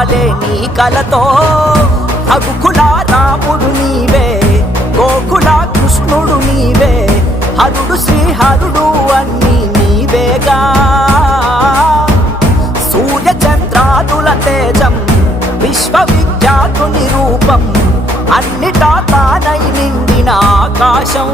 కలే నీ కలతో. రఘుకుల రాముడు నీవే గోకుల కృష్ణుడు నీవే హరుడు శ్రీహరుడు అన్ని నీవేగా. సూర్య చంద్రాదుల తేజం విశ్వవిఖ్యాతుని రూపం అన్నిటా తానై నిండిన ఆకాశం.